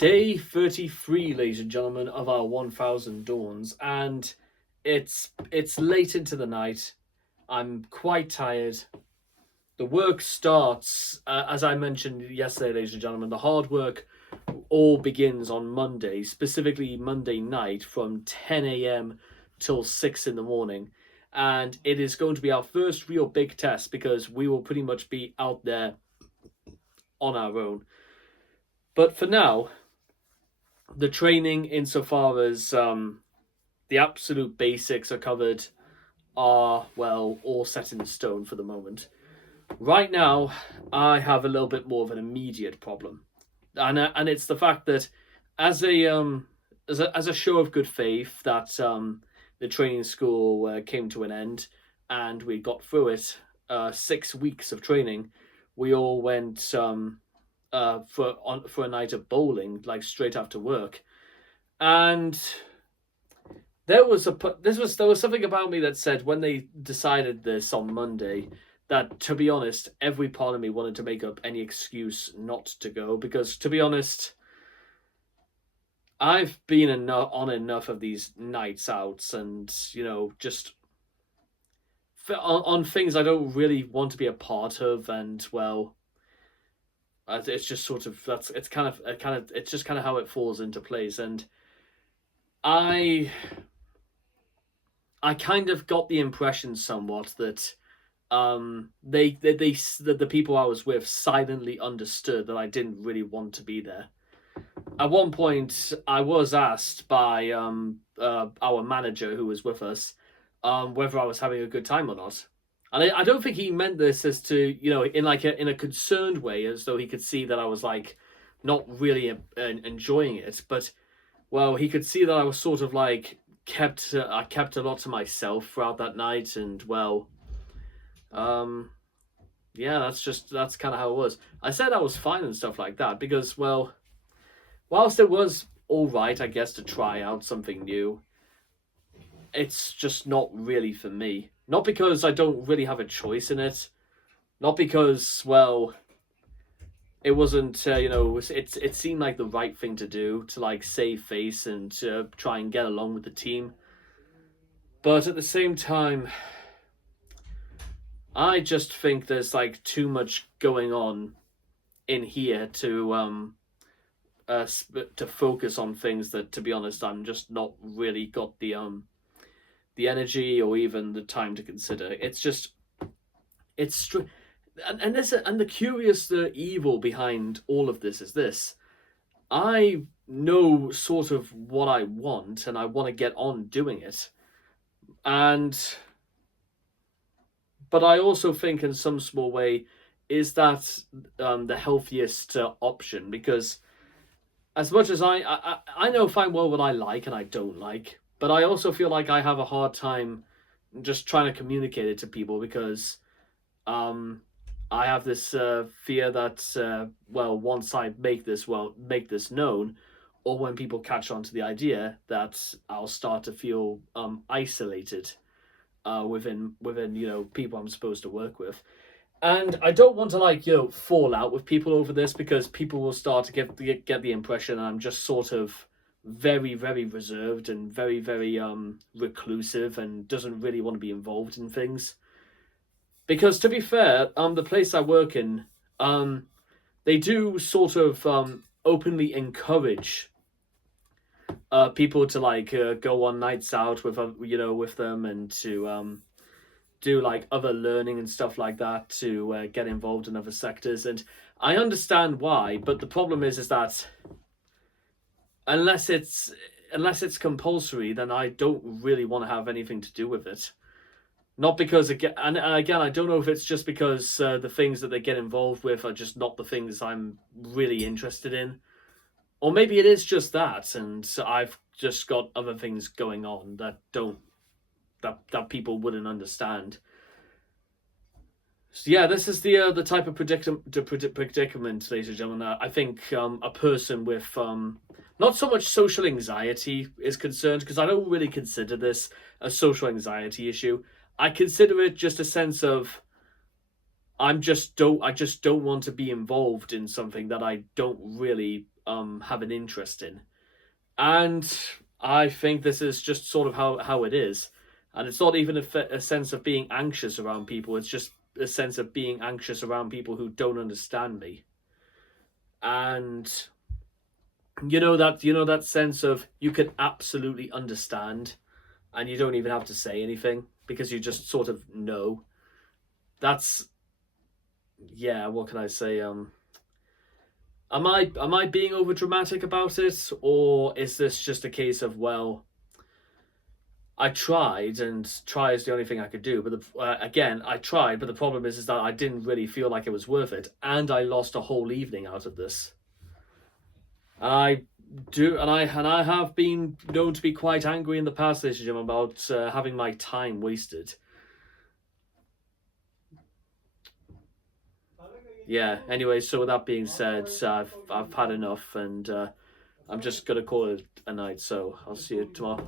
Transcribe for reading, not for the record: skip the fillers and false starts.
Day 33, ladies and gentlemen, of our 1000 Dawns, and it's late into the night. I'm quite tired. The work starts, as I mentioned yesterday, ladies and gentlemen. The hard work all begins on Monday, specifically Monday night from 10 a.m. till 6 in the morning. And it is going to be our first real big test because we will pretty much be out there on our own. But for now, the training, insofar as the absolute basics are covered, are, well, all set in stone for the moment. Right now, I have a little bit more of an immediate problem, and it's the fact that as a show of good faith that the training school came to an end, and we got through it. 6 weeks of training, we all went for a night of bowling, like straight after work, and there was something about me that said when they decided this on Monday that, to be honest, every part of me wanted to make up any excuse not to go, because, to be honest, I've been on enough of these nights outs, and just on things I don't really want to be a part of, and, well, it's just sort of it's just kind of how it falls into place. And I kind of got the impression somewhat that the people I was with silently understood that I didn't really want to be there. At one point, I was asked by our manager who was with us whether I was having a good time or not. And I don't think he meant this as to, in a concerned way, as though he could see that I was like not really enjoying it. But, well, he could see that I was sort of like I kept a lot to myself throughout that night, and, well, yeah, that's kind of how it was. I said I was fine and stuff like that because, well, whilst it was all right, I guess, to try out something new, it's just not really for me. Not because I don't really have a choice in it. Not because, well, it wasn't, it seemed like the right thing to do to, like, save face and try and get along with the team. But at the same time, I just think there's, like, too much going on in here to focus on things that, to be honest, I'm just not really got the energy or even the time to consider. It's just, and the curious, the evil behind all of this is this: I know sort of what I want, and I want to get on doing it, but I also think, in some small way, is that the healthiest option? Because as much as I know fine well what I like and I don't like, but I also feel like I have a hard time just trying to communicate it to people because I have this fear that, well, once I make this known, or when people catch on to the idea, that I'll start to feel isolated within people I'm supposed to work with. And I don't want to fall out with people over this, because people will start to get the impression I'm just sort of very, very reserved and very, very reclusive and doesn't really want to be involved in things. Because, to be fair, the place I work in, they do sort of openly encourage people to go on nights out with with them, and to do like other learning and stuff like that, to get involved in other sectors. And I understand why, but the problem is that unless it's compulsory, then I don't really want to have anything to do with it. Not because, again, I don't know if it's just because the things that they get involved with are just not the things I'm really interested in, or maybe it is just that, and I've just got other things going on that people wouldn't understand. So yeah, this is the type of predicament, ladies and gentlemen. I think a person with not so much social anxiety is concerned, because I don't really consider this a social anxiety issue. I consider it just a sense of I just don't want to be involved in something that I don't really have an interest in. And I think this is just sort of how it is. And it's not even a sense of being anxious around people. It's just a sense of being anxious around people who don't understand me. And you know that sense of you can absolutely understand and you don't even have to say anything because you just sort of know. That's, yeah, what can I say? Am I being over dramatic about it, or is this just a case of, well, I tried, and try is the only thing I could do. But again, I tried, but the problem is that I didn't really feel like it was worth it, and I lost a whole evening out of this. I do, and I have been known to be quite angry in the past, ladies and gentlemen, about having my time wasted. Yeah. Anyway, so with that being said, I've had enough, and I'm just gonna call it a night. So I'll see you tomorrow.